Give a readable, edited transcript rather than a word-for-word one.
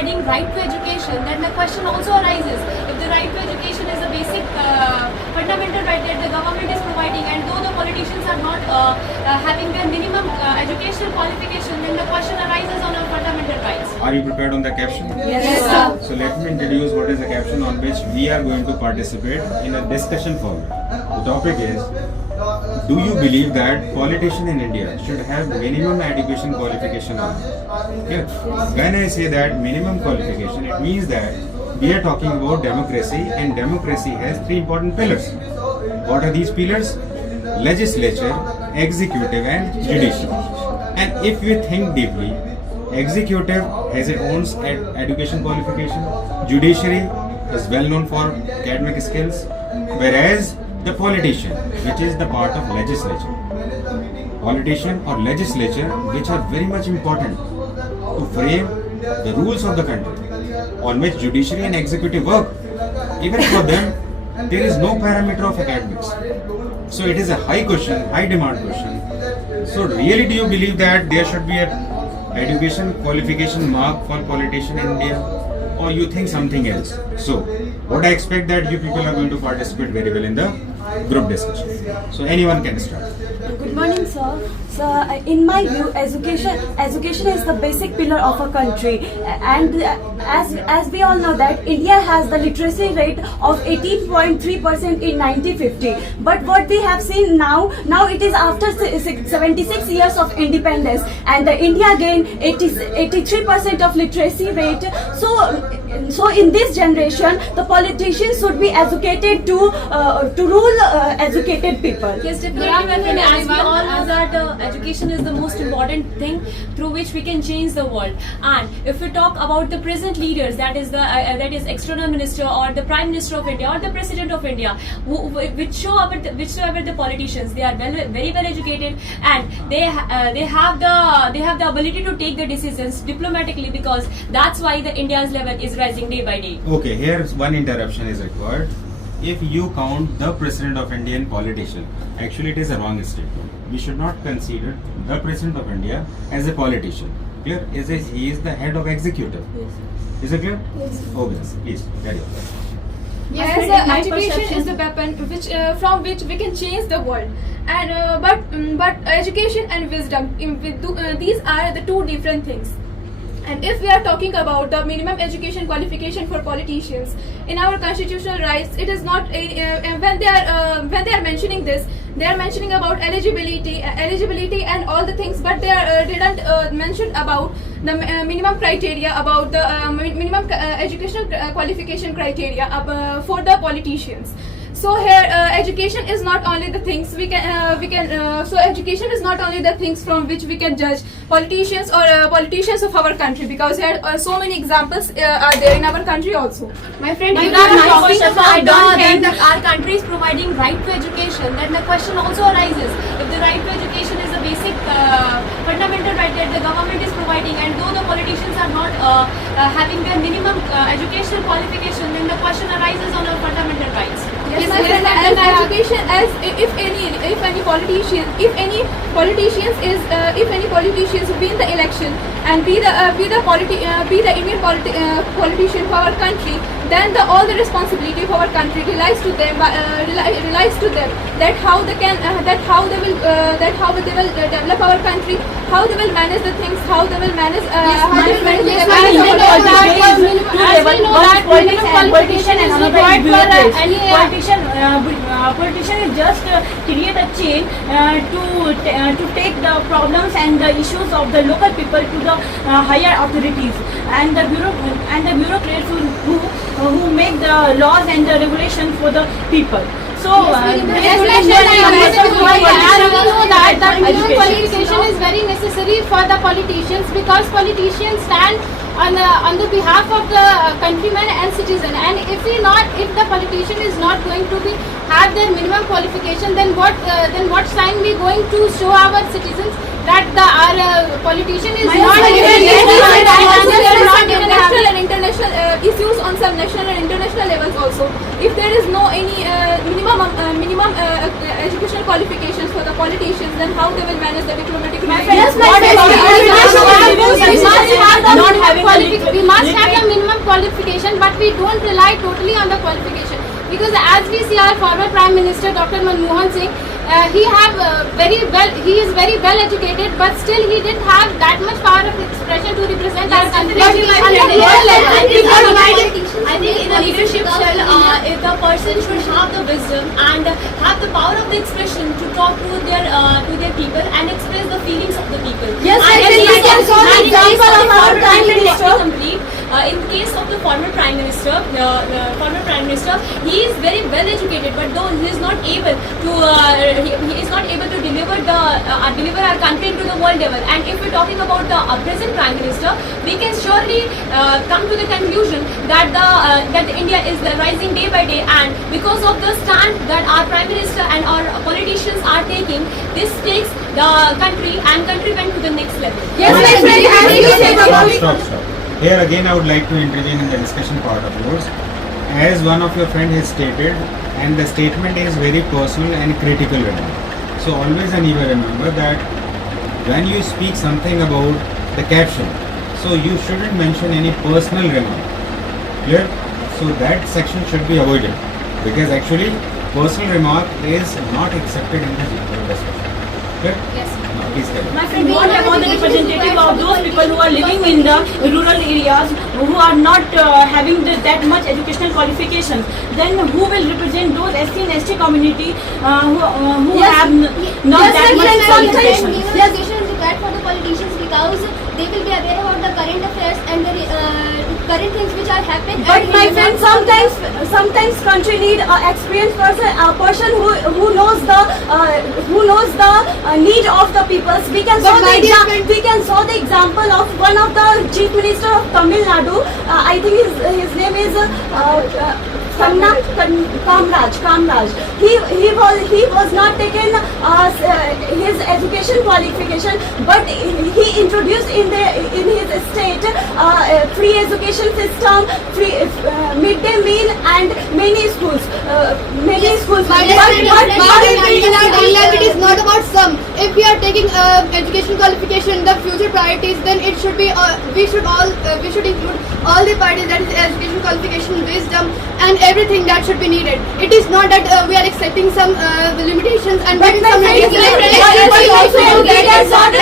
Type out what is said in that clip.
providing right to education, then the question also arises, if the right to education is a basic fundamental right that the government is providing, and though the politicians are not having their minimum educational qualification, then the question arises on our fundamental rights. Are you prepared on the caption? Yes, sir. So let me introduce what is the caption on which we are going to participate in a discussion format. The topic is, do you believe that politicians in India should have minimum education qualification or not? Yeah. When I say that minimum qualification, it means that we are talking about democracy, and democracy has three important pillars. What are these pillars? Legislature, executive and judicial. And if we think deeply, executive has its own education qualification, judiciary is well known for academic skills, whereas the politician, which is the part of legislature, politician or legislature, which are very much important to frame the rules of the country, on which judiciary and executive work. Even for them, there is no parameter of academics. So it is a high question, high demand question. So really, do you believe that there should be a education qualification mark for politician in India, or you think something else? So what I expect that you people are going to participate very well in the group discussion. So anyone can start. Good morning, sir. So, in my view, education is the basic pillar of a country, and as we all know that India has the literacy rate of 18.3% in 1950. But what we have seen now it is after 76 years of independence, and India gained 83% of literacy rate. So in this generation, the politicians should be educated to rule educated people. Yes, definitely. As we all know that education is the most important thing through which we can change the world. And if we talk about the present leaders, that is external minister or the prime minister of India or the president of India, whichever the politicians, they are very well educated, and they have the ability to take the decisions diplomatically, because that's why the India's level is rising day by day. Okay, here's one interruption is required. If you count the president of Indian politician, actually it is a wrong statement. We should not consider the president of India as a politician. Clear? He is the head of executive. Yes. Is it clear? Yes. Oh yes, please carry on. Yes, education is the weapon from which we can change the world. And but education and wisdom, these are the two different things. And if we are talking about the minimum education qualification for politicians in our constitutional rights, it is not when they are mentioning this, they are mentioning about eligibility and all the things, but they didn't mention about the minimum criteria, about the minimum educational qualification criteria for the politicians. So here, education is not only the things so education is not only the things from which we can judge politicians or politicians of our country, because there are so many examples are there in our country also. My friend, if we are talking about that our country is providing right to education, then the question also arises, if the right to education is a basic fundamental right that the government is providing, and though the politicians are not having their minimum educational qualification, then the question arises on our fundamental rights. Yes, and education, as if any politicians win the election and be the Indian politician for our country, then all the responsibility for our country relies to them. That how they will develop our country, how they will manage the things, how they will manage. Politician is just create a chain to take the problems and the issues of the local people to the higher authorities, and the bureaucrats who make the laws and the regulation for the people. So minimum qualification is very necessary for the politicians, because politicians stand on the behalf of the countrymen and citizen. And if the politician is not going to have their minimum qualification, then what sign we going to show our citizens that our politician is not national and international issues on some national and international levels also. If there is no any minimum educational qualifications for the politicians, then how they will manage the diplomatic relations? we must have the minimum qualification, but we don't rely totally on the qualification. Because as we see our former Prime Minister Dr. Manmohan Singh, he is very well educated, but still he didn't have that much power of expression to represent our country. I think in a leadership style, if the person should have the wisdom and have the power of the expression to talk to their people and express the feelings of the people. Yes, And I think in we can case show of- the and in case example of of the our former Prime Let me Minister. complete. In case of the former Prime Minister, he is very well educated, but though he is not able to deliver our country into the world level. And if we're talking about the present Prime Minister, we can surely come to the conclusion that India is rising day by day, and because of the stand that our Prime Minister and our politicians are taking, this takes the country and country went to the next level. Yes, my friend, as you said about Stop. Here again, I would like to intervene in the discussion part of yours. As one of your friend has stated, and the statement is very personal and critical remark. So always and ever remember that when you speak something about the caption, so you shouldn't mention any personal remark. Clear? So that section should be avoided, because actually personal remark is not accepted in this discussion. Clear? Yes. Now, please tell me. My friend, what about the representative of those people who are living in the rural areas, who are not having that much educational qualifications? Then who will represent those SC and ST community who have not Yes, that sir, much yes, qualifications? minimum education is required for the politicians because they will be aware about the current affairs and the current things which are happening. But and my will friend, not- sometimes country need an experienced person, a person who knows the need of the peoples. We can But saw my the dear we can saw the example of one of the chief minister of Tamil Nadu. I think his name is Kamraj. He was not taken his education qualification, but he introduced in his state free education system, free midday meal, and many schools. My dear friend, it is not about some. If we are taking education qualification, the future priorities, then it should be we should include all the parties, that is education qualification, wisdom, and everything that should be needed. It is not that we are accepting some limitations and But giving my some friend, limitations. we can saw the